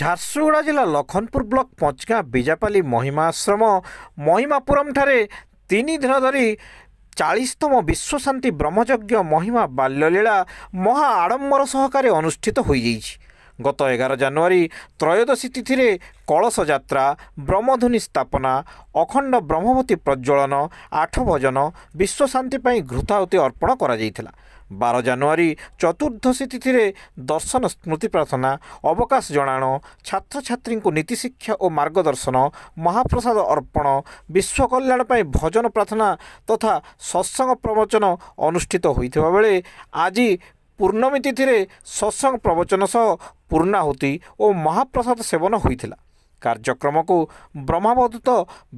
ଝାରସୁଗୁଡ଼ା ଜିଲ୍ଲା ଲଖନପୁର ବ୍ଲକ ପଞ୍ଚଗାଁ ବିଜାପାଲି ମହିମା ଆଶ୍ରମ ମହିମାପୁରମ୍ ଠାରେ 3 ଦିନ ଧରି 40ତମ ବିଶ୍ୱଶାନ୍ତି ବ୍ରହ୍ମଯଜ୍ଞ ମହିମା ବାଲ୍ୟଲୀଳା ମହା ଆଡ଼ମ୍ବର ସହକାରେ ଅନୁଷ୍ଠିତ ହୋଇଯାଇଛି। ଗତ 11 ଜାନୁଆରୀ ତ୍ରୟୋଦଶୀ ତିଥିରେ କଳସ ଯାତ୍ରା, ବ୍ରହ୍ମଧୁନି ସ୍ଥାପନା, ଅଖଣ୍ଡ ବ୍ରହ୍ମବତୀ ପ୍ରଜ୍ୱଳନ, 8 ଭଜନ, ବିଶ୍ୱଶାନ୍ତି ପାଇଁ ଘୃତାହୁତି ଅର୍ପଣ କରାଯାଇଥିଲା। 12 ଜାନୁଆରୀ ଚତୁର୍ଦ୍ଦଶୀ ତିଥିରେ ଦର୍ଶନ ସ୍ମୃତି ପ୍ରାର୍ଥନା, ଅବକାଶ ଜଣାଣ, ଛାତ୍ରଛାତ୍ରୀଙ୍କୁ ନୀତିଶିକ୍ଷା ଓ ମାର୍ଗଦର୍ଶନ, ମହାପ୍ରସାଦ ଅର୍ପଣ, ବିଶ୍ୱ କଲ୍ୟାଣ ପାଇଁ ଭଜନ ପ୍ରାର୍ଥନା ତଥା ସତ୍ସଙ୍ଗ ପ୍ରବଚନ ଅନୁଷ୍ଠିତ ହୋଇଥିବା ବେଳେ ଆଜି ପୂର୍ଣ୍ଣମୀ ତିଥିରେ ସତ୍ସଙ୍ଗ ପ୍ରବଚନ ସହ ପୂର୍ଣ୍ଣାହୁତି ଓ ମହାପ୍ରସାଦ ସେବନ ହୋଇଥିଲା। କାର୍ଯ୍ୟକ୍ରମକୁ ବ୍ରହ୍ମାବଧୂତ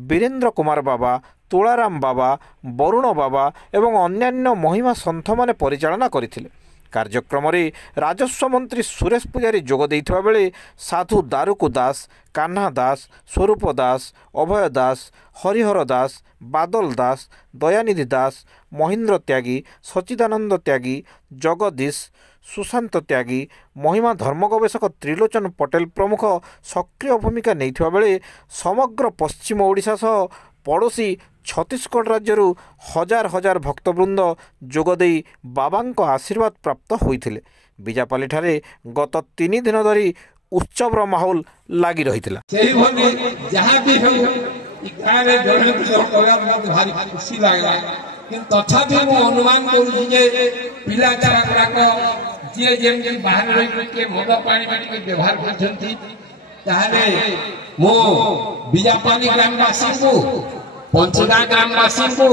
ବୀରେନ୍ଦ୍ର କୁମାର ବାବା, ତୁଳାରାମ ବାବା, ବରୁଣ ବାବା ଏବଂ ଅନ୍ୟାନ୍ୟ ମହିମା ସନ୍ଥମାନେ ପରିଚାଳନା କରିଥିଲେ। କାର୍ଯ୍ୟକ୍ରମରେ ରାଜସ୍ୱ ମନ୍ତ୍ରୀ ସୁରେଶ ପୂଜାରୀ ଯୋଗ ଦେଇଥିବା ବେଳେ ସାଧୁ ଦାରୁକୁ ଦାସ, କାହ୍ନା ଦାସ, ସ୍ୱରୂପ ଦାସ, ଅଭୟ ଦାସ, ହରିହର ଦାସ, ବାଦଲ ଦାସ, ଦୟାନିଧି ଦାସ, ମହେନ୍ଦ୍ର ତ୍ୟାଗୀ, ସଚିଦାନନ୍ଦ ତ୍ୟାଗୀ, ଜଗଦୀଶ, ସୁଶାନ୍ତ ତ୍ୟାଗୀ, ମହିମା ଧର୍ମ ଗବେଷକ ତ୍ରିଲୋଚନ ପଟେଲ ପ୍ରମୁଖ ସକ୍ରିୟ ଭୂମିକା ନେଇଥିବା ବେଳେ ସମଗ୍ର ପଶ୍ଚିମ ଓଡ଼ିଶା ସହ ପଡ଼ୋଶୀ ଛତିଶଗଡ଼ ରାଜ୍ୟରୁ ହଜାର ହଜାର ଭକ୍ତବୃନ୍ଦ ଯୋଗଦେଇ ବାବାଙ୍କ ଆଶୀର୍ବାଦ ପ୍ରାପ୍ତ ହୋଇଥିଲେ। ବିଜାପାଲିଠାରେ ଗତ 3 ଦିନ ଧରି ଉତ୍ସବର ମାହୋଲ ଲାଗି ରହିଥିଲା। ତଥାପି ମୁଁ ଅନୁମାନ କରୁଛି ଯେ ପିଲା ଛୁଆ ଗୁଡାକ ଯିଏ ଯେମିତି ବାହାରେ ରହି କିଏ ମଦ ପାଣି ଟିକେ ବ୍ୟବହାର କରୁଛନ୍ତି, ତାହେଲେ ମୁଁ ବିଜାପାଲି ଗ୍ରାମବାସୀଙ୍କୁ, ପଞ୍ଚଗାଁ ଗ୍ରାମବାସୀଙ୍କୁ,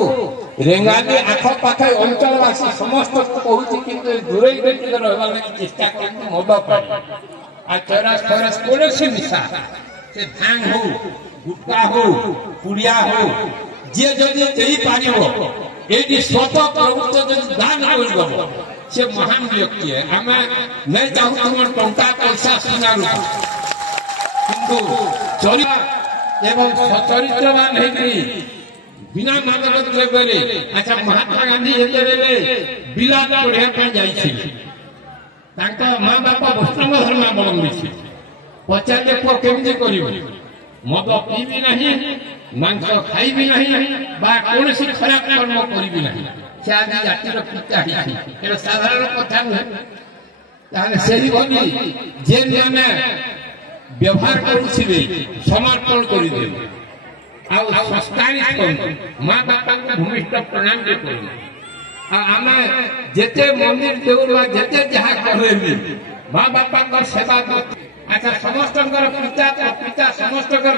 ରେଙ୍ଗାଲି ଆଖପାଖ ଅଞ୍ଚଳବାସୀ ସମସ୍ତଙ୍କୁ କହୁଛି କିନ୍ତୁ ଦୂରେଇ ଟିକେ ରହିବା ଲାଗି ଚେଷ୍ଟା କରନ୍ତୁ। ମଦ ପାଣି ଆଉ ଚରସ ଫରସ କୌଣସି ନିଶା, ସେ ଭାଙ୍ଗ ହଉ, ଗୁଟକା ହଉ, ପୁଡ଼ିଆ ହଉ, ଯିଏ ଯଦି ଦେଇପାରିବ ଏଇଠି ସ୍ୱତ ପ୍ରଭୁତ୍ୱ ଯଦି ଦାନ କରିବ ସେ ମହାନ ବ୍ୟକ୍ତି। ଆମେ ନାଇଁ ଚାହୁଁ ତୁମର ଟଙ୍କା ପଇସା ସୁନାରୁ, କିନ୍ତୁ ଚରିବା ଏବଂ ସଚରିତ୍ରବାନ ହେଇକରି ବିନା ମାଦକ ଦ୍ରବ୍ୟରେ। ଆଚ୍ଛା, ମହାତ୍ମା ଗାନ୍ଧୀ ଯେତେବେଳେ ବିଲାତ ପଢିବା ପାଇଁ ଯାଇଥିଲେ, ତାଙ୍କ ମା ବାପା ବୈଷ୍ଣବ ଧର୍ମାବଲମ୍ବୀ ଥିଲେ। ପଚାରିଲେ ପୁଅ କେମିତି କରିବ? ମଦ ପିଇବି ନାହିଁ, ମାଂସ ଖାଇବି ନାହିଁ ବା କୌଣସି ଖରାପ କର୍ମ କରିବି ନାହିଁ। ସେ ଆଜି ଜାତିର ପିତା ହେଇଛି, ଏଟା ସାଧାରଣ କଥା ନୁହେଁ। ତାହେଲେ ସେହିଭଳି ଯେମାନେ ବ୍ୟବହାର କରୁଥିବେ ସମର୍ପଣ କରିଦେବେ ଆଉ ସଂସ୍କାରିତ ମା ବାପାଙ୍କୁ ଭୂମିଷ୍ଠ ପ୍ରଣାମ କରିବେ। ଆଉ ଆମେ ଯେତେ ମନ୍ଦିର ଦେଉଳ ଯେତେ ଯାହା କହିବି ମା ବାପାଙ୍କ ସେବା। ଆଚ୍ଛା, ସମସ୍ତଙ୍କର ପିତା ସମସ୍ତଙ୍କର